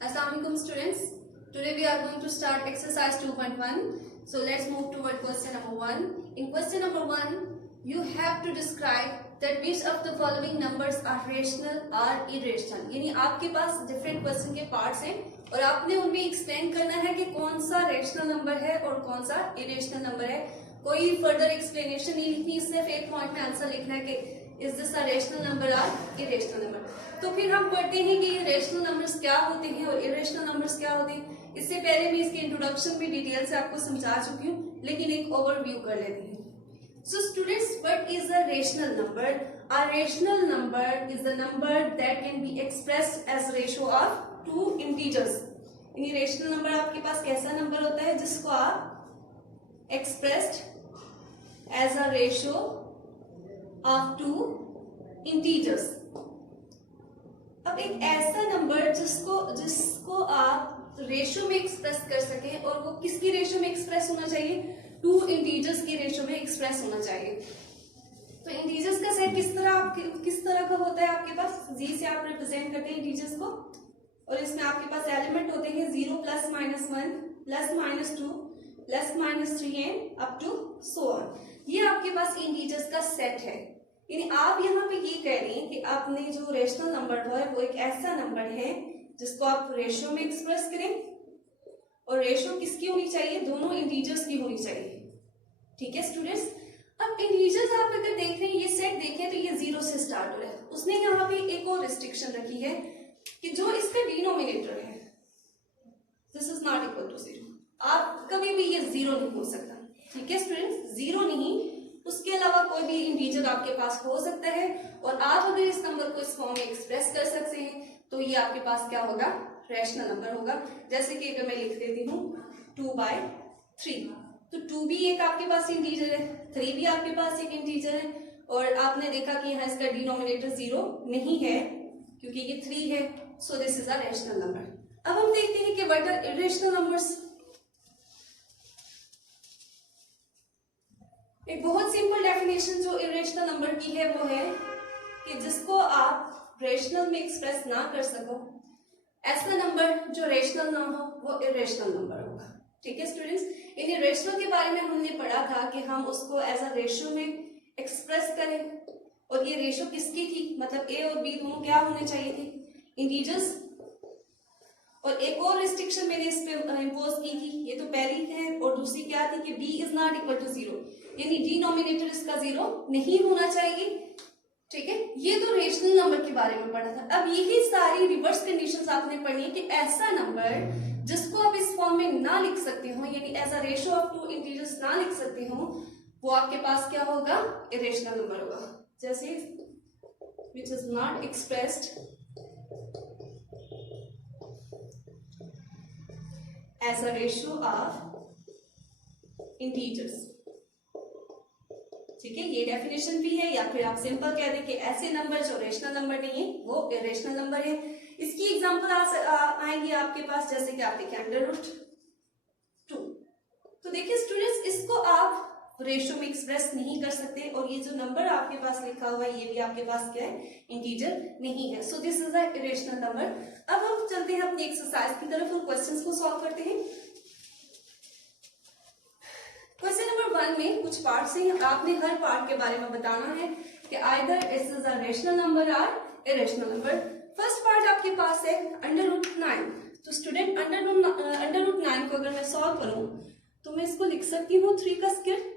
Assalamualaikum students. Today we are going to start exercise 2.1. So let's move toward question number 1. In question number 1, you have to describe that which of the following numbers are rational or irrational. यानी आपके पास different question के parts हैं और आपने उनमें explain करना है कि कौन सा rational number है और कौन सा irrational number है. कोई further explanation नहीं लिखनी, सिर्फ एक point में आंसर लिखना है कि is this a rational number और इरेशनल नंबर. तो फिर हम पढ़ते हैं कि रेशनल नंबर्स क्या होते हैं और इरेशनल नंबर्स क्या होते हैं. इससे पहले मैं इसके इंट्रोडक्शन भी डिटेल से आपको समझा चुकी हूँ, लेकिन एक ओवरव्यू कर लेते हैं. So students, what is a rational number? A rational number is the number that can be expressed as ratio of two integers. यानी रेशनल नंबर आपके पास कैसा नंबर होता है जिसको आप expressed as a ratio of two integers. अब एक ऐसा नंबर जिसको आप रेशियो में एक्सप्रेस कर सकें और वो किसकी रेशियो में एक्सप्रेस होना चाहिए? टू इंटीजर्स की रेशियो में एक्सप्रेस होना चाहिए. तो इंटीजर्स का सेट किस तरह का होता है? आपके पास जी से आप रिप्रेजेंट करते हैं इंटीजर्स को और इसमें आपके पास एलिमेंट होते हैं 0 plus minus 1 plus minus 2 plus minus 3 and up to so on. ये आपके पास इंटीजर्स का सेट है. यानी आप यहाँ पे ये कह रहे हैं कि आपने जो रेशनल नंबर है वो एक ऐसा नंबर है जिसको आप रेशियो में एक्सप्रेस करें और रेशियो किसकी होनी चाहिए? दोनों इंटीजर्स की होनी चाहिए. ठीक है स्टूडेंट्स. अब इंटीजर्स आप अगर देख रहे हैं, ये सेट देखें तो ये 0 से स्टार्ट हो रहा है. उसने यहाँ पे एक और रिस्ट्रिक्शन रखी है कि जो इसका डिनोमिनेटर है this is not equal to 0. आप कभी भी ये 0 नहीं हो सकता. ठीक है स्टूडेंट्स, 0 नहीं, उसके अलावा कोई भी इंटीजर आपके पास हो सकता है और आप अगर इस नंबर को इस फॉर्म में एक्सप्रेस कर सकते हैं तो ये आपके पास क्या होगा? रैशनल नंबर होगा. जैसे कि अगर मैं लिख देती हूँ 2/3, तो 2 भी एक आपके पास इंटीजर है, 3 भी आपके पास एक इंटीजर है और आपने देखा कि यहाँ इसका डिनोमिनेटर 0 नहीं है क्योंकि ये 3 है. So this is a rational number. अब हम देखते हैं कि व्हाट आर इरेशनल नंबर्स. एक बहुत सिंपल डेफिनेशन जो इरेशनल नंबर की है वो है कि जिसको आप रेशनल में एक्सप्रेस ना कर सको, ऐसा नंबर जो रेशनल ना हो वो इरेशनल नंबर होगा. ठीक है स्टूडेंट्स. इन रेशनल के बारे में हमने पढ़ा था कि हम उसको एज अ रेशियो में एक्सप्रेस करें और ये रेशियो किसकी थी? मतलब ए और बी दोनों क्या होने चाहिए थे? इंटीजर्स. और एक और रिस्ट्रिक्शन मैंने इस पे इम्पोज की थी, ये तो पहली है और दूसरी क्या थी कि b is not equal to 0, यानी डिनोमिनेटर इसका 0 नहीं होना चाहिए. ठीक है, ये तो रेशनल नंबर के बारे में पढ़ा था. अब यही सारी रिवर्स कंडीशंस आपने पढ़नी है कि ऐसा नंबर जिसको आप इस फॉर्म में ना लिख सकते हो, यानी as a ratio of two integers ना लिख सकते हो, वो आपके पास क्या होगा? इरेशनल नंबर होगा. जैसे which is not expressed as a ratio of integers. ठीक है, ये डेफिनेशन भी है. या फिर आप सिंपल कह दें कि ऐसे नंबर जो रेशनल नंबर नहीं है वो इरेशनल नंबर है. इसकी एग्जांपल आएंगी आपके पास, जैसे कि आप देखिए √2. तो देखिए स्टूडेंट्स, इसको आप रेशियो में एक्सप्रेस नहीं कर सकते और ये जो नंबर आपके पास लिखा हुआ है ये भी आपके पास क्या है? इंटीजर नहीं है. So this is a irrational number. अब हम चलते हैं अपनी एक्सरसाइज की तरफ और क्वेश्चंस को सॉल्व करते हैं. क्वेश्चन नंबर 1 में कुछ पार्ट्स हैं. आपने हर पार्ट के बारे में बताना है कि either this is a rational number और इरेशनल नंबर. फर्स्ट पार्ट आपके पास है √9. तो स्टूडेंट √9 को अगर मैं सॉल्व करूं तो मैं इसको लिख सकती हूँ 3 का स्क्वायर,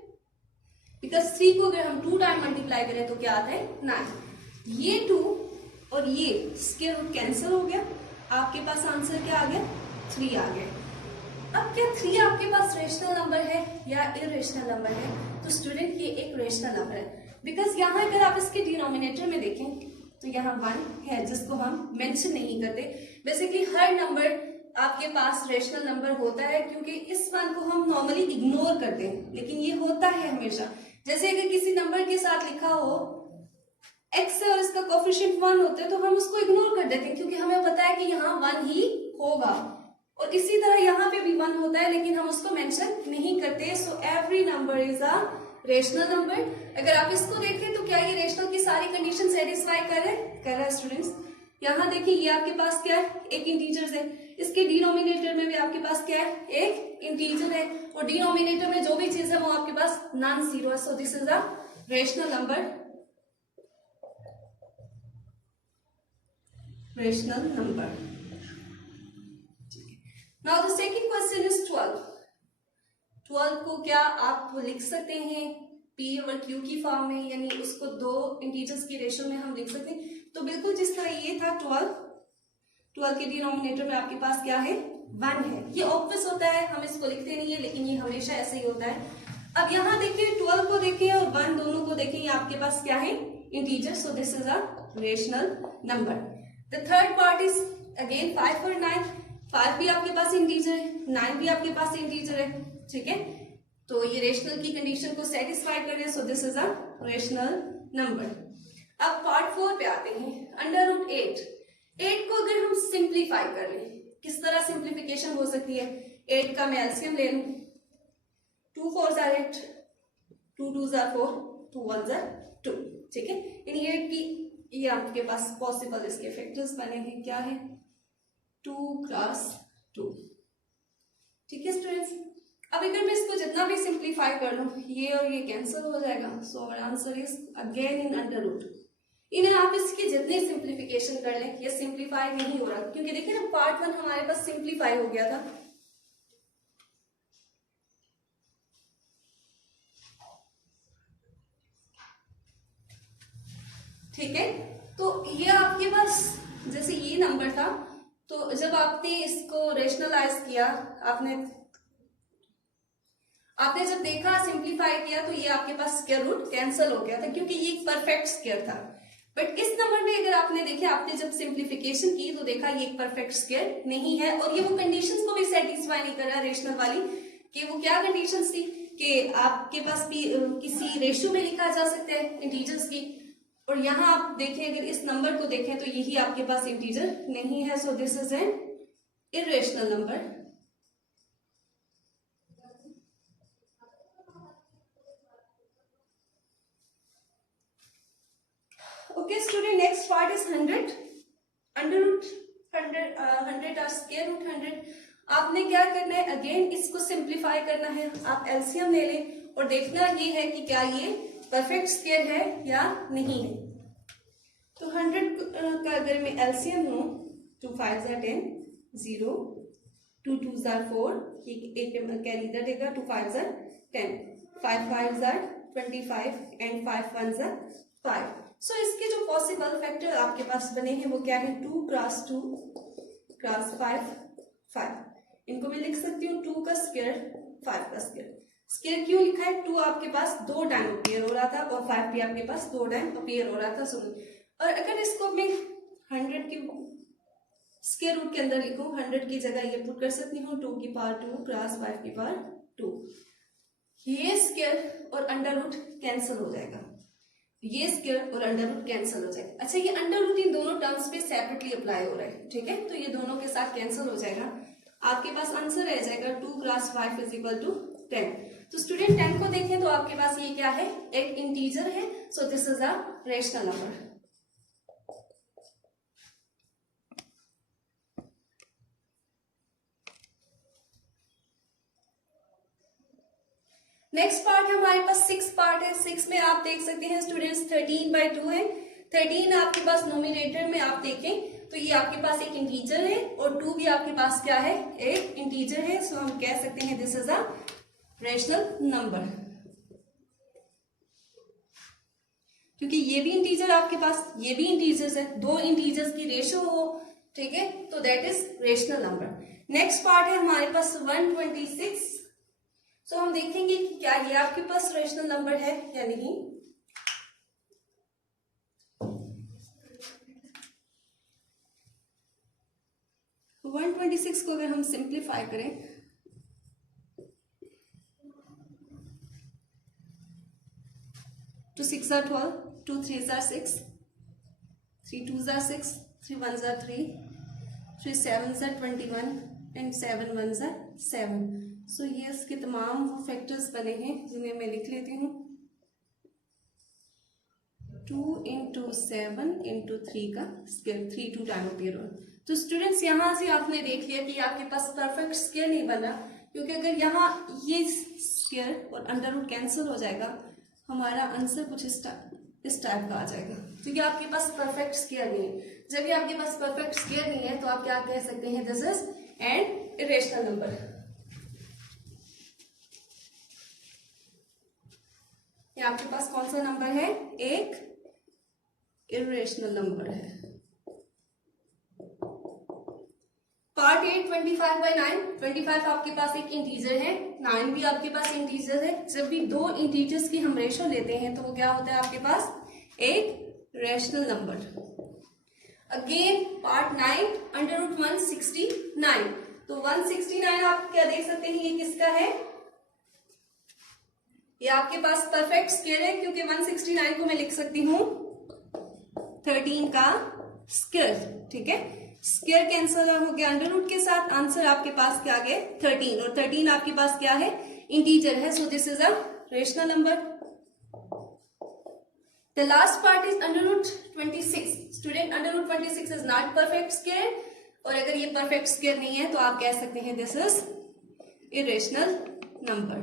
बिकॉज 3 को अगर हम 2 टाइम मल्टीप्लाई करें तो क्या आता है? 9. ये 2 और ये स्क्वायर रूट कैंसिल हो गया. आपके पास आंसर क्या आ गया? 3 आ गया. अब क्या 3 आपके पास रेशनल नंबर है या इरेशनल नंबर है? तो स्टूडेंट ये एक रेशनल नंबर है, बिकॉज यहाँ अगर आप इसके डिनोमिनेटर में देखें तो यहाँ 1 है जिसको हम मेंशन नहीं करते. बेसिकली हर नंबर आपके पास रेशनल नंबर होता है क्योंकि इस 1 को हम नॉर्मली इग्नोर करते हैं, लेकिन ये होता है हमेशा. जैसे अगर किसी नंबर के साथ लिखा हो x है और इसका कोएफिशिएंट 1 होता है तो हम उसको इग्नोर कर देते हैं क्योंकि हमें पता है कि यहाँ 1 ही होगा. और इसी तरह यहाँ पे भी 1 होता है लेकिन हम उसको मेंशन नहीं करते. So every number is a rational number. अगर आप इसको देखें तो क्या ये रेशनल की सारी कंडीशन सेटिस्फाई कर रहा है स्टूडेंट्स? यहाँ देखिए ये आपके पास क्या है, एक इंटीजर है, इसके डिनोमिनेटर में भी आपके पास क्या है, एक इंटीजर है, और डिनोमिनेटर में जो भी चीज है वो आपके पास नॉन जीरो है, so this is a rational number, rational number. Now the second question is 12। 12 को क्या आप लिख सकते हैं पी और क्यू की फॉर्म में, यानी उसको दो इंटीजर्स की रेशो में हम लिख सकते हैं। तो बिल्कुल जिस तरह ये था 12 के डिनोमिनेटर में आपके पास क्या है, 1 है। ये ऑब्वियस होता है, हम इसको लिखते नहीं है, लेकिन ये हमेशा ऐसे ही होता है। अब यहाँ देखिए 12 को देखें और 1 दोनों को देखें, ये आपके पास क्या है, integer, so this is a rational number. The third part is again 5 और 9। 5 भी आपके पास इंटीजर है, 9 भी आपके पास इंटीजर है, ठीक है। तो ये रेशनल की कंडीशन को सेटिस्फाई कर रहे हैं, सो this is a rational number. अब पार्ट 4 पे आते हैं, अंडर रूट 8। 8 को अगर हम सिंप्लीफाई कर लें, किस तरह सिंप्लीफिकेशन हो सकती है, 8 का मैं एलसीएम ले लूं, 2 4 आर 8, 2 2 आर 4, 2 1 आर 2, ठीक है। इन 8 की ये आपके पास पॉसिबल इसके फैक्टर्स बने हैं, क्या है, 2 क्रॉस 2, ठीक है स्टूडेंट्स। अब अगर मैं इसको जितना भी सिंप्लीफाई कर लूं, ये और ये कैंसिल हो जाएगा, so our answer is again in under root. इन्हें आप इसकी जितनी सिंप्लीफिकेशन कर लें, ये सिंप्लीफाई नहीं हो रहा, क्योंकि देखिए ना पार्ट 1 हमारे पास सिंप्लीफाई हो गया था, ठीक है। तो ये आपके पास जैसे ये नंबर था, तो जब आपने इसको रेशनलाइज किया, आपने जब देखा सिंप्लीफाई किया, तो ये आपके पास स्क्वायर रूट कैंसिल हो गया था, क्योंकि ये एक परफेक्ट स्क्वायर था। बट इस नंबर में अगर आपने देखा, आपने जब सिंप्लीफिकेशन की तो देखा ये एक परफेक्ट स्क्वायर नहीं है, और ये वो कंडीशंस को भी सेटिस्फाई नहीं कर रहा रेशनल वाली, कि वो क्या कंडीशंस थी कि आपके पास भी किसी रेशियो में लिखा जा सकता है इंटीजर्स की, और यहाँ आप देखें, अगर इस नंबर को देखें तो यही आपके पास इंटीजर नहीं है, so this is an irrational number. Okay, student, next part is 100. Under root 100 और स्क्वायर रूट 100। आपने क्या करना है, अगेन इसको सिंप्लीफाई करना है, आप एलसीएम ले लें और देखना ये है कि क्या ये परफेक्ट स्क्वायर है या नहीं है। तो 100 का अगर मैं एलसीएम लूं, 2 5 are 10, 0, 2 2 are 4, एक कैरी इधर देगा, 2 5 are 10, 5 5 are 25 एंड 5 1 are 5। सो इसके जो पॉसिबल फैक्टर आपके पास बने हैं वो क्या है, 2 क्रॉस 2 क्रॉस 5 5। इनको मैं लिख सकती हूँ 2 का स्क्वायर 5 का स्क्वायर। स्क्वायर क्यों लिखा है, 2 आपके पास 2 टाइम अपीयर हो रहा था और 5 भी आपके पास 2 टाइम अपीयर हो रहा था, सुनिए। और अगर इसको मैं 100 के स्क्वायर रूट के अंदर लिखूं, 100 की जगह ये पुट कर सकती हूँ 2 की पावर 2 क्रॉस 5 की पावर 2। ये स्क्वायर और अंडर रूट कैंसिल हो जाएगा, ये स्क्वायर और अंडर रूट कैंसिल हो जाएगा। अच्छा, ये अंडर रूट इन दोनों टर्म्स पे सेपरेटली अप्लाई हो रहा है, ठीक है, तो ये दोनों के साथ कैंसिल हो जाएगा, आपके पास आंसर रह जाएगा 2 क्रॉस 5 इज इक्वल टू 10। तो स्टूडेंट 10 को देखें तो आपके पास ये क्या है, एक इंटीजर है, so this is a rational number. Next part हमारे पास 6 पार्ट है। 6 में आप देख सकते हैं स्टूडेंट्स 13/2 है। 13 आपके पास नोमिनेटर में आप देखें तो ये आपके पास एक इंटीजर है और 2 भी आपके पास क्या है, एक इंटीजर है, सो हम कह सकते हैं this is a rational number, क्योंकि ये भी इंटीजर आपके पास, ये भी इंटीजर्स है, दो इंटीजर्स की रेशियो हो, ठीक है, तो that is rational number. Next part है हमारे पास 126। सो हम देखेंगे कि क्या ये आपके पास रेशनल नंबर है या नहीं। तो 126 को अगर हम सिंप्लीफाई करें, to 6 are 12, 2 3s are 6, 3 2s are 6, 3 1s are 3, 3 7s are 21 and 7 1s are 7। सो ये इसके तमाम फैक्टर्स बने हैं जिन्हें मैं लिख लेती हूँ। 2 इंटू 7 इंटू 3 का स्क्वायर, 3 2 टाइम होती है। तो स्टूडेंट्स यहाँ से आपने देख लिया कि आपके पास परफेक्ट स्क्वायर नहीं बना, क्योंकि अगर यहाँ ये स्क्वायर और अंडर रूट कैंसिल हो जाएगा, हमारा आंसर कुछ इस टाइप का आ जाएगा, क्योंकि आपके पास परफेक्ट स्क्वायर नहीं है। जब भी आपके पास परफेक्ट स्क्वायर नहीं है तो आप क्या कह सकते हैं, this is an irrational number. ये आपके पास कौन सा नंबर है, एक इरेशनल नंबर है। पार्ट 8 25/9। 25 आपके पास एक इंटीजर है, 9 भी आपके पास इंटीजर है। जब भी दो इंटीजर्स की हम रेशो लेते हैं तो वो क्या होता है आपके पास, एक rational number. Again part 9 under root 169। तो 169 आप क्या देख सकते हैं, ये किसका है, ये आपके पास परफेक्ट स्क्वायर है, क्योंकि 169 को मैं लिख सकती हूं 13 का स्क्वायर। ठीक है, स्क्वायर कैंसिल हो गया अंडर रूट के साथ, आंसर आपके पास क्या आ गया 13, और 13 आपके पास क्या है, इंटीजर है। So this is a rational number. The last part is under root 26. Student, under root 26 is not perfect square, और अगर ये perfect square नहीं है तो आप कह सकते हैं this is irrational number.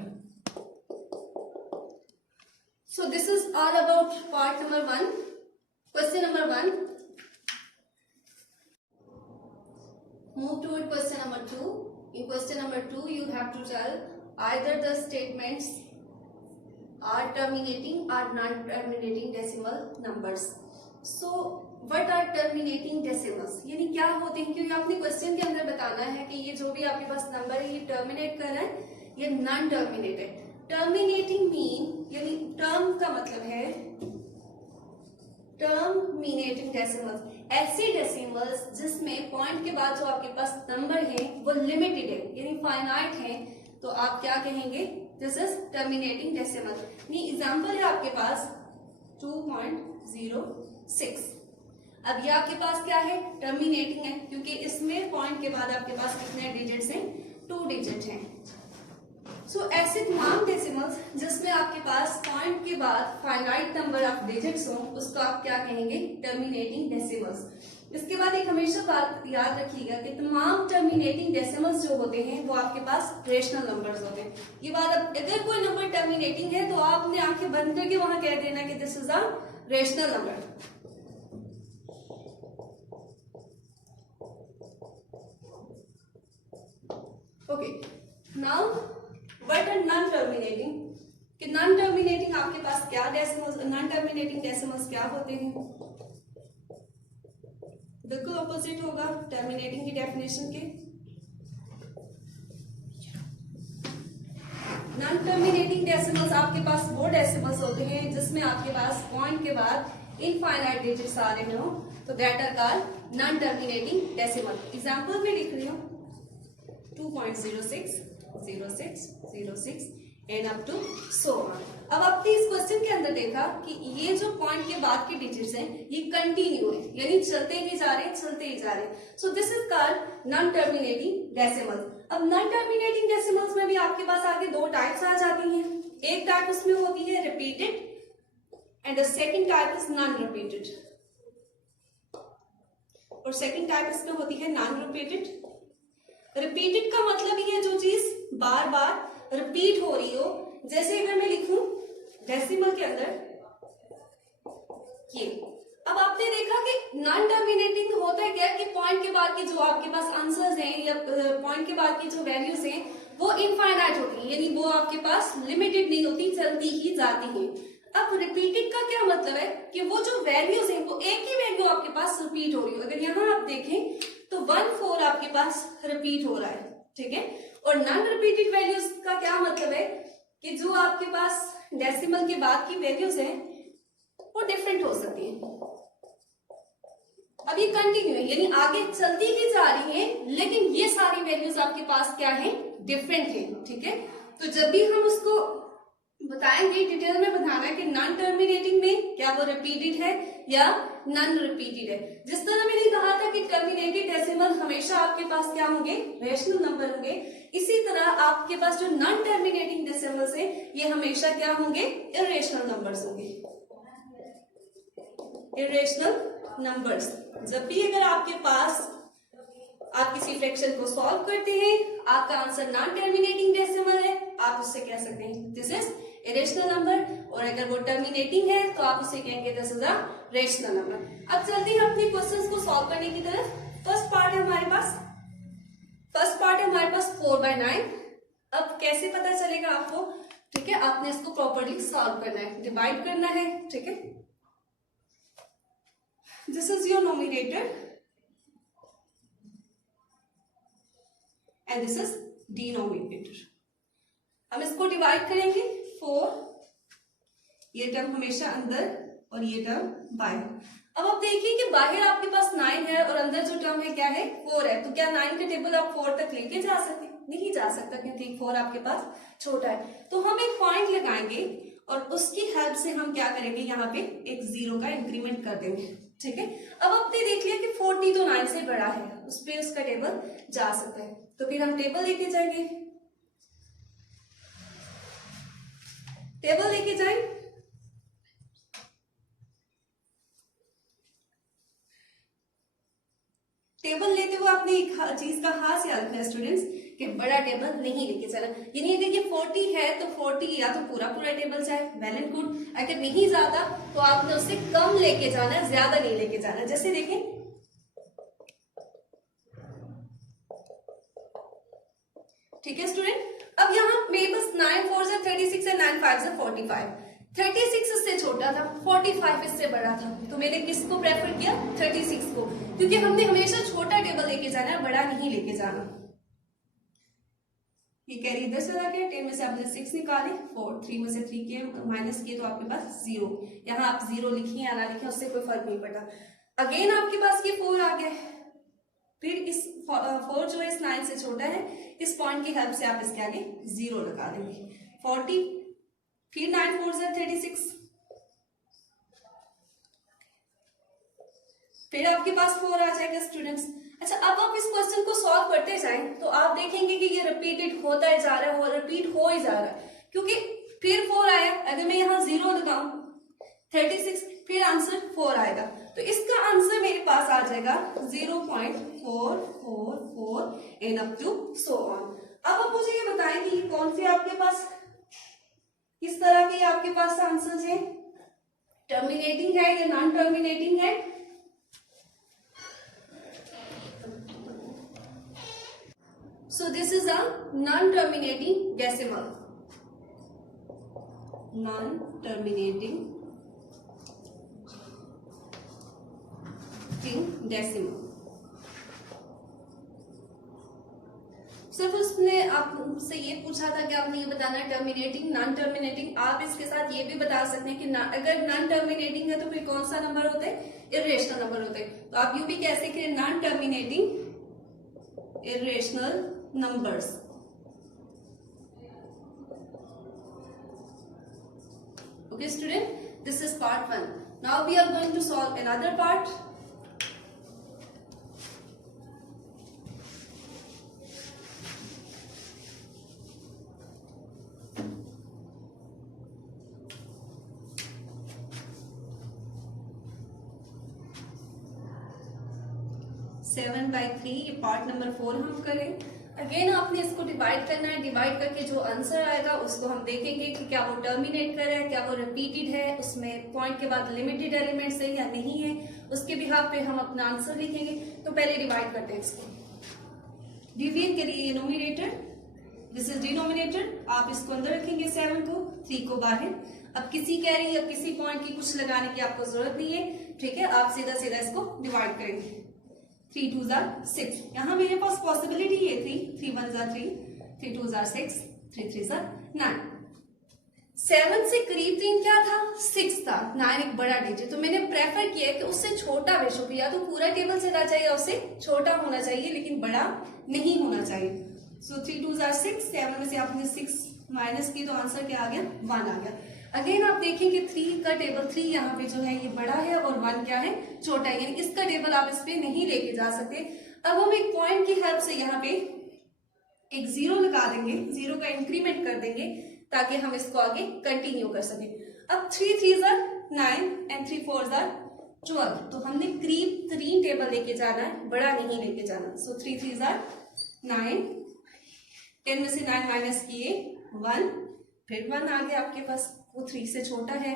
So this is all about part number 1. Question number 1. Move toward question number 2. In question number 2, you have to tell either the statements are terminating or non-terminating decimal numbers. So what are terminating decimals? यानी क्या होते हैं, क्योंकि आपने question के अंदर बताना है कि ये जो भी आपके पास नंबर है ये टर्मिनेट कर रहा है, ये नॉन टर्मिनेट है। टर्मिनेटिंग मीन यानी टर्म का मतलब है टर्मिनेटिंग डेसिमल्स, ऐसे डेसिमल्स जिसमें पॉइंट के बाद जो आपके पास नंबर है वो लिमिटेड है यानी फाइनाइट है, तो आप क्या कहेंगे, this is terminating decimal. Example है आपके पास 2.06। अब ये आपके पास क्या है, टर्मिनेटिंग है, क्योंकि इसमें पॉइंट के बाद आपके पास कितने डिजिट्स हैं, 2 डिजिट हैं। सो ऐसे तमाम डेसिमल्स जिसमें आपके पास पॉइंट के बाद फाइनाइट नंबर ऑफ डिजिट्स हो, उसको आप क्या कहेंगे, टर्मिनेटिंग डेसिमल्स। इसके बाद एक हमेशा बात याद रखिएगा कि तमाम टर्मिनेटिंग डेसिमल्स जो होते हैं वो आपके पास रेशनल नंबर्स होते हैं। ये बात, अगर कोई नंबर टर्मिनेटिंग है तो आपने आंखें बंद करके वहां कह देना कि this is a rational number. Okay, now what are non terminating, कि नॉन टर्मिनेटिंग आपके पास क्या डेसिमल्स, नॉन टर्मिनेटिंग डेसिमल्स क्या होते हैं, बिल्कुल ऑपोजिट होगा टर्मिनेटिंग की डेफिनेशन के। नॉन टर्मिनेटिंग डेसिमल्स आपके पास वो डेसिमल्स होते हैं जिसमें आपके पास पॉइंट के बाद इनफाइनाइट डिजिट्स आ रहे हो, तो that are called non terminating decimal. Example में लिख रही हूं 2.06 06 06 and up to so on. अब आपने इस क्वेश्चन के अंदर देखा कि ये जो पॉइंट के बाद के डिजिट्स हैं ये कंटिन्यू है, यानी चलते ही जा रहे हैं, चलते ही जा रहे हैं। सो this is called non terminating decimals. अब नॉन टर्मिनेटिंग डेसिमल्स में भी आपके पास आगे 2 टाइप्स आ जाती हैं। एक टाइप उसमें होती है repeated and the second type is non repeated, और सेकंड टाइप इसमें होती है नॉन रिपीटेड। रिपीटेड का मतलब ये है जो चीज बार बार रिपीट हो रही हो, जैसे अगर मैं लिखूं डेसिमल के अंदर ये। अब आपने देखा कि नॉन टर्मिनेटिंग होता है क्या, कि पॉइंट के बाद की जो आपके पास आंसर्स हैं या पॉइंट के बाद की जो वैल्यूज हैं वो इनफाइनाइट होती हैं, यानी वो आपके पास लिमिटेड नहीं होती, चलती ही जाती हैं। अब रिपीटेड का क्या मतलब है कि वो जो वैल्यूज हैं वो एक ही वैल्यू आपके पास रिपीट हो रही हो। अगर यहाँ आप देखें तो 1 4 आपके पास रिपीट हो रहा है, ठीक है। और नॉन रिपीटेड वैल्यूज का क्या मतलब है कि जो आपके पास डेसिमल के बाद की वैल्यूज हैं वो डिफरेंट हो सकती हैं। अब ये कंटिन्यू है, यानी आगे चलती ही जा रही है, लेकिन ये सारी वैल्यूज आपके पास क्या है, डिफरेंट है, ठीक है। तो जब भी हम उसको बताएंगे, डिटेल में बताना है कि नॉन टर्मिनेटिंग में क्या वो रिपीटेड है या नॉन रिपीटेड है। जिस तरह मैंने कहा था कि टर्मिनेटेड डेसिमल हमेशा आपके पास क्या होंगे, रेशनल नंबर होंगे, इसी तरह आपके पास जो नॉन टर्मिनेटिंग डेसिमल्स है ये हमेशा क्या होंगे, इरेशनल नंबर्स होंगे। Irrational numbers. जब भी अगर आपके पास आप किसी फ्रैक्शन को सॉल्व करते हैं, आपका आंसर नॉन टर्मिनेटिंग डेसिमल है, आप उससे कह सकते हैं दिस इज इरेशनल नंबर, और अगर वो टर्मिनेटिंग है तो आप उसे कहेंगे this is a rational number. अब चलते हैं अपने क्वेश्चंस को सॉल्व करने की तरफ। फर्स्ट पार्ट है हमारे पास 4/9। अब कैसे पता चलेगा आपको? ठीक है, आपने इसको प्रॉपर्ली सॉल्व करना है, डिवाइड करना है। ठीक है, this is your nominator and this is denominator. हम इसको डिवाइड करेंगे 4, ये टर्म हमेशा अंदर और ये टर्म बाहर। अब आप देखिए कि बाहर आपके पास 9 है और अंदर जो टर्म है क्या है? 4 है। तो क्या 9 का टेबल आप 4 तक लेके जा सकते? नहीं जा सकता, क्योंकि 4 आपके पास छोटा है। तो हम एक पॉइंट लगाएंगे और उसकी हेल्प से हम क्या करेंगे, यहाँ पे एक 0 का इंक्रीमेंट कर देंगे। ठीक है, अब आपने देख लिया कि 40 तो 9 से बड़ा है, उस पर उसका टेबल जा सकता है। तो फिर हम टेबल लेके जाएंगे, टेबल लेके जाए। टेबल लेते हुए आपने एक चीज का खास याद रखना स्टूडेंट्स कि बड़ा टेबल नहीं लेके चला। यानी अगर ये 40 है तो 40 या तो पूरा टेबल जाए, वेल एंड गुड। अगर नहीं ज्यादा तो आपने उससे कम लेके जाना है, ज्यादा नहीं लेके जाना। जैसे देखें, ठीक है स्टूडेंट, अब यहाँ मेरे पास 9 4 से 36 है, 9 5 से 45। 36 इससे छोटा था, 45 इससे बड़ा था, तो मैंने किसको प्रेफर किया? 36 को, क्योंकि हमने हमेशा छोटा टेबल लेके जाना है, बड़ा नहीं लेके जाना। ये कैरी इधर से जाके 10 में से आपने 6 निकाले, 4 3 में से 3 के माइनस किए तो आपके पास 0। यहाँ आप 0 लिखिए या ना लिखिए उससे कोई फर्क नहीं पड़ता। अगेन आपके पास ये 4 आ गया, फिर इस 4 जो इस 9 से छोटा है, इस पॉइंट की हेल्प से आप इसके आगे 0 लगा देंगे। 40, फिर 9 4 से 36, फिर आपके पास 4 आ जाएगा स्टूडेंट्स। अच्छा, अब आप इस क्वेश्चन को सॉल्व करते जाएं तो आप देखेंगे कि ये रिपीटेड होता ही जा रहा है और रिपीट हो ही जा रहा है, क्योंकि फिर 4 आया। अगर मैं यहाँ 0 लगाऊं 36, फिर आंसर 4 आएगा, तो इसका आंसर मेरे पास आ जाएगा 0.444 and up to so on. अब आप मुझे ये बताएं कि कौन से आपके पास, किस तरह के आपके पास आंसर्स हैं? टर्मिनेटिंग है या नॉन टर्मिनेटिंग है? So this is a non-terminating decimal. Non-terminating decimal. सिर्फ उसने आपसे ये पूछा था कि आपने ये बताना है टर्मिनेटिंग नॉन टर्मिनेटिंग। आप इसके साथ ये भी बता सकते हैं कि अगर नॉन टर्मिनेटिंग है तो फिर कौन सा नंबर होता है? इरेशनल नंबर होते हैं। तो आप यूं भी कह सकते हैं non terminating irrational numbers. Okay student, this is part 1. Now we are going to solve another part. Seven by 3, ये पार्ट नंबर 4 हम करें। अगेन आपने इसको डिवाइड करना है, डिवाइड करके जो आंसर आएगा उसको हम देखेंगे कि क्या वो टर्मिनेट कर रहा है, क्या वो रिपीटेड है, उसमें पॉइंट के बाद लिमिटेड एलिमेंट्स है या नहीं है, उसके बिहाफ पे हम अपना आंसर लिखेंगे। तो पहले डिवाइड करते हैं इसको। डिवीजन के लिए नोमिनेटर, दिस इज डिनोमिनेटर, आप इसको अंदर रखेंगे 7 को, 3 को बाहर। अब किसी कैरी या किसी पॉइंट की कुछ लगाने की आपको जरूरत नहीं है, ठीक है, आप सीधा सीधा इसको डिवाइड करेंगे। 3 2 6, यहाँ मेरे पास पॉसिबिलिटी है 3 1 3, 3 2 6, 3 3 9। 7 से करीब 3 क्या था? 6 था। 9 एक बड़ा डिजिट, तो मैंने प्रेफर किया कि उससे छोटा बेशो, या तो पूरा टेबल चला चाहिए या उससे छोटा होना चाहिए, लेकिन बड़ा नहीं होना चाहिए। सो 3 2 6, 7 में से आपने 6 माइनस की तो आंसर क्या आ गया? 1 आ गया। अगेन आप देखेंगे 3 का टेबल, 3 यहाँ पे जो है ये बड़ा है और 1 क्या है? छोटा है, यानी इसका टेबल आप इस पे नहीं लेके जा सकते। अब हम एक पॉइंट की हेल्प से यहाँ पे एक 0 लगा देंगे, 0 का इंक्रीमेंट कर देंगे ताकि हम इसको आगे कंटिन्यू कर सके। अब 3 3 9 एंड 3 4 12। तो हमने करीब 3 टेबल लेके जाना है, बड़ा नहीं लेके जाना। सो 3 3 9, 10 में से 9 माइनस किए 1, फिर 1 आ गया आपके पास, वो 3 से छोटा है।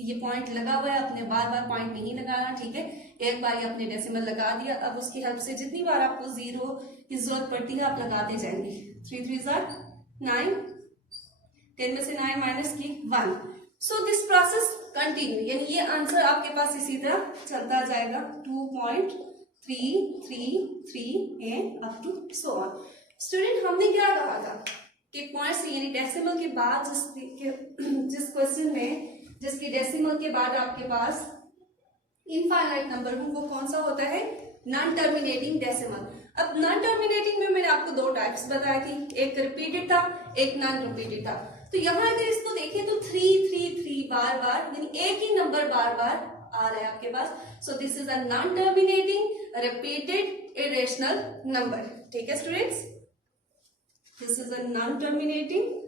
ये पॉइंट लगा हुआ है, अपने बार बार पॉइंट नहीं लगाना, ठीक है। एक बार ये अपने डेसिमल लगा दिया, अब उसकी हेल्प से जितनी बार आपको 0 की जरूरत पड़ती है आप लगाते जाएंगे। 3 3 9, 10 में से 9 माइनस की 1। सो दिस प्रोसेस कंटिन्यू, यानी ये आंसर आपके पास इसी तरह चलता जाएगा 2.333 and up to so on. Student, हमने क्या कहा था कि पॉइंट्स यानी डेसिमल के बाद जिस क्वेश्चन में जिसके डेसिमल के बाद आपके पास इनफाइनाइट नंबर हो वो कौन सा होता है? Non terminating decimal. अब नॉन टर्मिनेटिंग में मैंने आपको 2 टाइप्स बताई थी, एक रिपीटेड था, एक नॉन रिपीटेड था। तो यहाँ अगर इसको देखें तो 3 3 3 बार बार, यानी एक ही नंबर बार बार आ रहा है आपके पास। So this is a non terminating repeated irrational number. ठीक है students, this is a non terminating,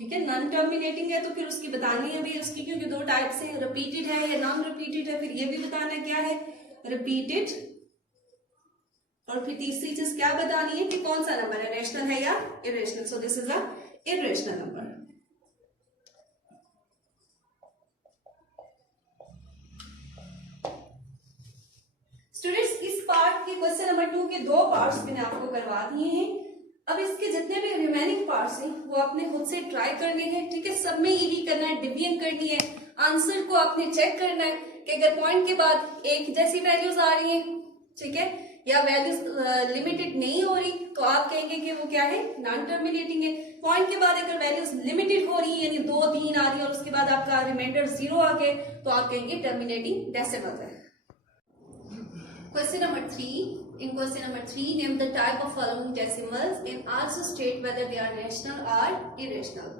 ठीक है। नॉन टर्मिनेटिंग है तो फिर उसकी बतानी है भी उसकी, क्योंकि 2 टाइप से, रिपीटेड है या नॉन रिपीटेड है, फिर ये भी बताना है क्या है, रिपीटेड। और फिर तीसरी चीज क्या बतानी है कि कौन सा नंबर है, रेशनल है या irrational. So this is a irrational number. Students, इस पार्ट के क्वेश्चन नंबर 2 के 2 पार्ट्स मैंने आपको करवा दिए हैं। अब इसके जितने भी रिमेनिंग पार्ट्स हैं वो आपने खुद से ट्राई करने हैं, ठीक है। सब में यही करना है, डिवीजन करनी है, आंसर को आपने चेक करना है कि अगर पॉइंट के बाद एक जैसी वैल्यूज आ रही हैं, ठीक है, या वैल्यूज लिमिटेड नहीं हो रही तो आप कहेंगे कि वो क्या है, नॉन टर्मिनेटिंग है। पॉइंट के बाद अगर वैल्यूज लिमिटेड हो रही है, यानी 2 3 आ रही है और उसके बाद आपका रिमाइंडर 0 आ गए तो आप कहेंगे टर्मिनेटिंग डेसिमल है। Question number 3. In question number 3, name the type of following decimals and also state whether they are rational or irrational.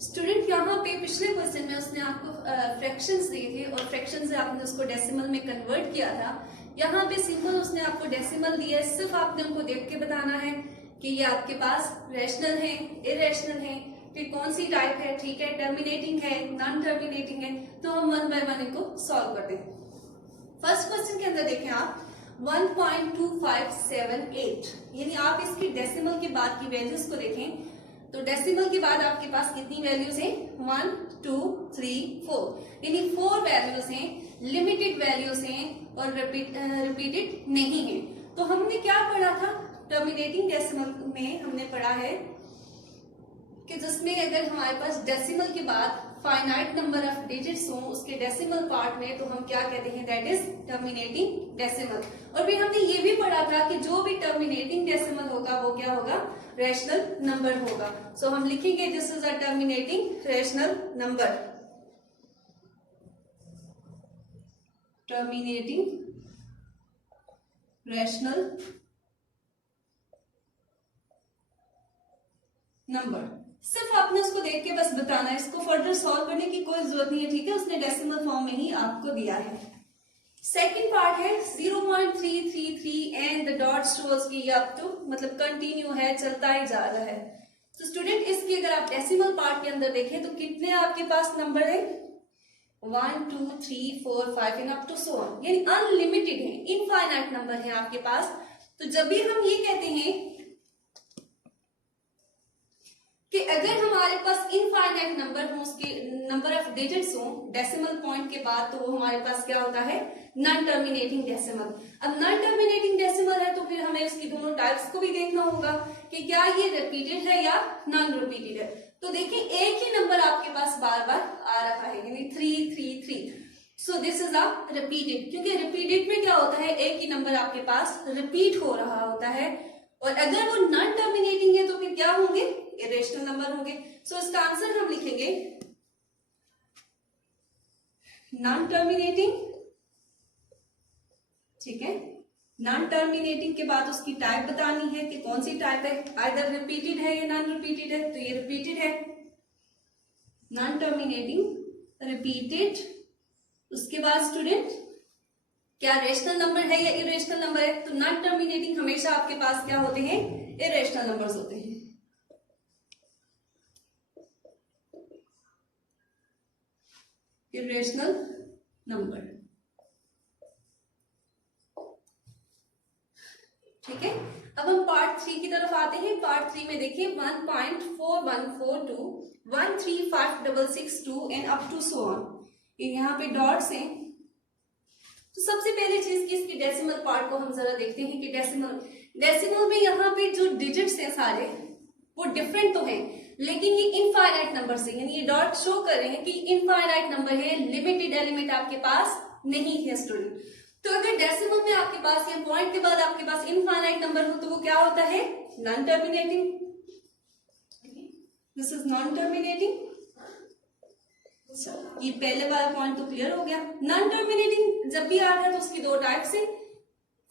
Student, यहाँ पे पिछले क्वेश्चन में उसने आपको फ्रैक्शंस दिए थे और फ्रैक्शन से आपने उसको डेसिमल में कन्वर्ट किया था। यहाँ पे सिंपल उसने आपको डेसिमल दिया है, सिर्फ आपने उनको देख के बताना है कि ये आपके पास रैशनल है, इरेशनल है, फिर कौन सी टाइप है, ठीक है, टर्मिनेटिंग है, नॉन टर्मिनेटिंग है। तो हम 1 बाय 1 इनको सॉल्व करते हैं। फर्स्ट क्वेश्चन के अंदर देखें आप 1.2578, यानी आप इसकी डेसिमल के बाद की वैल्यूज को देखें तो डेसिमल के बाद आपके पास कितनी वैल्यूज हैं, 1 2 3 4, यानी 4 वैल्यूज हैं, लिमिटेड वैल्यूज हैं और रिपीटेड नहीं है। तो हमने क्या पढ़ा था, टर्मिनेटिंग डेसिमल में हमने पढ़ा है कि जिसमें अगर हमारे पास डेसिमल के बाद फाइनाइट नंबर ऑफ डिजिट्स हो उसके डेसिमल पार्ट में तो हम क्या कहते हैं, दैट इज टर्मिनेटिंग डेसिमल। और फिर हमने ये भी पढ़ा था कि जो भी टर्मिनेटिंग डेसिमल होगा वो क्या होगा, रैशनल नंबर होगा। सो हम लिखेंगे this is a terminating rational number, terminating rational number. सिर्फ आपने उसको देख के बस बताना है, इसको फर्दर सॉल्व करने की कोई जरूरत नहीं है, ठीक है, उसने डेसिमल फॉर्म में ही आपको दिया है। सेकंड पार्ट है 0.333 एंड द डॉट शोज की अप टू, मतलब कंटिन्यू है, चलता ही जा रहा है। तो स्टूडेंट, इसकी अगर आप डेसिमल पार्ट के अंदर देखें तो कितने आपके पास नंबर है, 1 2 3 4 5 and up to so on, यानी अनलिमिटेड है, इनफाइनाइट नंबर है आपके पास। तो जब भी हम ये कहते हैं कि अगर हमारे पास इनफाइनाइट नंबर हो, उसके नंबर ऑफ डिजिट्स हो डेसिमल पॉइंट के बाद, तो वो हमारे पास क्या होता है, नॉन टर्मिनेटिंग डेसिमल। अब नॉन टर्मिनेटिंग डेसिमल है तो फिर हमें उसकी दोनों टाइप्स को भी देखना होगा कि क्या ये रिपीटेड है या नॉन रिपीटेड है। तो देखिए एक ही नंबर आपके पास बार बार आ रहा है, यानी 333। सो दिस इज अ रिपीटेड, क्योंकि रिपीटेड में क्या होता है, एक ही नंबर आपके पास रिपीट हो रहा होता है। और अगर वो नॉन टर्मिनेटिंग है तो फिर क्या होंगे, इरेशनल नंबर होंगे। सो इसका आंसर हम लिखेंगे नॉन टर्मिनेटिंग, ठीक है। नॉन टर्मिनेटिंग के बाद उसकी टाइप बतानी है कि कौन सी टाइप है, आइदर रिपीटेड है या नॉन रिपीटेड है, तो ये रिपीटेड है, नॉन टर्मिनेटिंग रिपीटेड। उसके बाद स्टूडेंट क्या रेशनल नंबर है या इरेशनल नंबर है, तो नॉन टर्मिनेटिंग हमेशा आपके पास क्या होते हैं, इरेशनल नंबर्स होते हैं। Irrational number. ठीक है, अब हम पार्ट 3 की तरफ आते हैं। पार्ट 3 में देखिए 1.4142 13566 and up to so on, यहाँ पे डॉट्स हैं। तो सबसे पहले चीज की इसकी डेसिमल पार्ट को हम जरा देखते हैं कि डेसिमल में यहाँ पे जो डिजिट्स हैं सारे वो डिफरेंट तो हैं, लेकिन ये इनफाइनाइट नंबर से, यानी ये डॉट शो कर रहे हैं कि इनफाइनाइट नंबर है, लिमिटेड एलिमेंट आपके पास नहीं है स्टूडेंट। तो अगर डेसिमल में आपके पास या पॉइंट के बाद आपके पास इनफाइनाइट नंबर हो तो वो क्या होता है, non terminating. This is non terminating. ये पहले वाला पॉइंट तो क्लियर हो गया। नॉन टर्मिनेटिंग जब भी आता है तो उसकी दो टाइप्स है,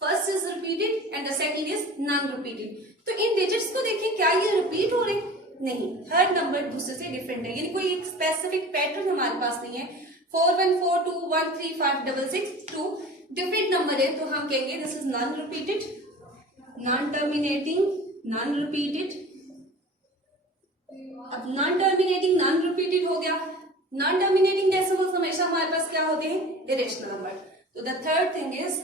first is repeated and the second is non repeated. तो इन डिजिट्स को देखिए, क्या ये रिपीट हो रहे? नहीं, हर नंबर दूसरे से डिफरेंट है, यानी कोई एक स्पेसिफिक पैटर्न हमारे पास नहीं है। 4142135662 डिफरेंट नंबर है, तो हम कहेंगे this is non repeated, non terminating, non repeated. अब नॉन टर्मिनेटिंग नॉन रिपीटेड हो गया। नॉन टर्मिनेटिंग डेसिमल्स हमेशा हमारे पास क्या होते हैं, इरेशनल नंबर। तो the third thing is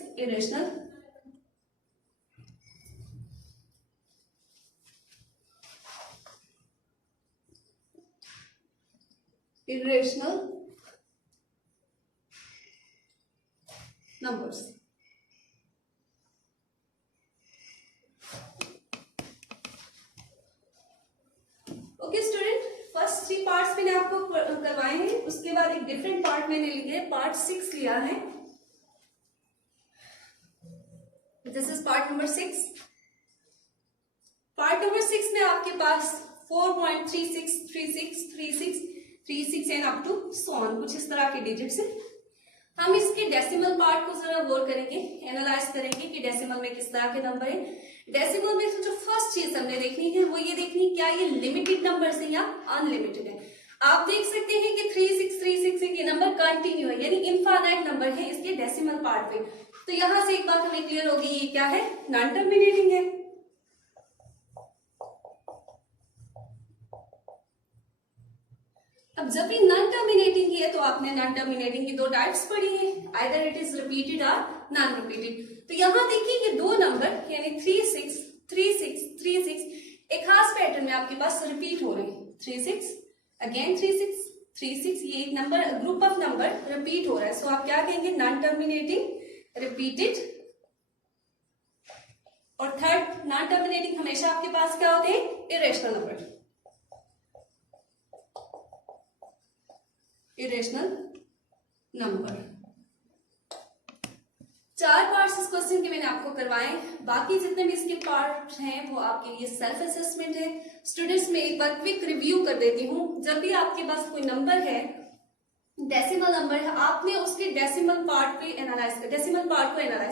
irrational numbers. Okay student, first 3 parts मैंने आपको करवाए हैं, उसके बाद एक डिफरेंट पार्ट मैंने लिया है, पार्ट 6 लिया है। This is part number 6। Part number 6 में आपके पास 4.36363636 and up to so on, कुछ इस तरह के डिजिट्स हैं। हम इसके डेसिमल पार्ट को जरा गौर करेंगे, एनालाइज करेंगे कि डेसिमल में किस तरह के नंबर है। डेसिमल में जो फर्स्ट चीज हमने देखनी है वो ये देखनी, क्या ये लिमिटेड नंबर्स है या अनलिमिटेड है। आप देख सकते हैं कि 36366 ये नंबर कंटिन्यू है, यानी इनफाइनाइट नंबर है इसके डेसिमल पार्ट पे। तो यहां से एक बात हमें क्लियर होगी, ये क्या है, नॉन टर्मिनेटिंग है। अब जब भी नॉन टर्मिनेटिंग है तो आपने नॉन टर्मिनेटिंग की दो टाइप्स पढ़ी है, आइदर इट इज रिपीटेड और नॉन रिपीटेड। तो यहां देखिए ये दो नंबर यानी 363636 एक खास पैटर्न में आपके पास रिपीट हो रहे हैं। 36 अगेन 3636, ये एक number group of number repeat हो रहा है। सो आप क्या कहेंगे, नॉन टर्मिनेटिंग, रिपीटेड। और थर्ड नॉन टर्मिनेटिंग हमेशा आपके पास क्या होते हैं, irrational number, irrational number. 4 parts इस क्वेश्चन के मैंने आपको करवाए, बाकी जितने भी इसके पार्ट हैं वो आपके लिए सेल्फ असेसमेंट है। स्टूडेंट्स में एक बार क्विक रिव्यू कर देती हूँ। जब भी आपके पास कोई नंबर है, डेसिमल नंबर है, आपने उसके डेसिमल पार्ट को एनालाइज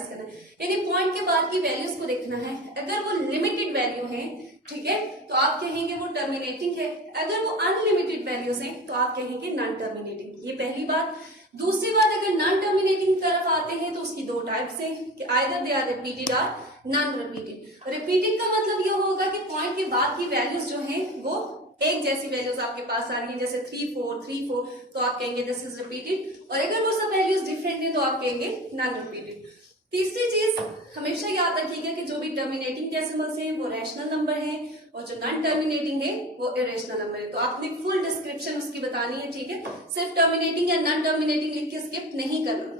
करना है, यानी पॉइंट के बाद की वैल्यूज को देखना है। अगर वो लिमिटेड वैल्यू है, ठीक है, तो आप कहेंगे वो टर्मिनेटिंग है। अगर वो अनलिमिटेड वैल्यूज हैं तो आप कहेंगे नॉन टर्मिनेटिंग। ये पहली बात। दूसरी बात, अगर नॉन टर्मिनेटिंग तरफ आते हैं तो उसकी दो टाइप्स हैं कि आइदर दे आर रिपीटेड और नॉन रिपीटेड। रिपीटेड का मतलब ये होगा कि पॉइंट के बाद की वैल्यूज जो हैं वो एक जैसी वैल्यूज आपके पास आ रही है, जैसे 3 4 तो आप कहेंगे दिस इज रिपीटेड। और अगर वो सब वैल्यूज डिफरेंट है तो आप कहेंगे नॉन रिपीटेड। तीसरी चीज हमेशा याद रखिएगा कि जो भी टर्मिनेटिंग डेसिमल्स हैं वो रैशनल नंबर है और जो नॉन टर्मिनेटिंग है वो इरेशनल नंबर है। तो आपने फुल डिस्क्रिप्शन उसकी बतानी है, ठीक है, सिर्फ टर्मिनेटिंग या नॉन टर्मिनेटिंग लिख के स्किप नहीं करना।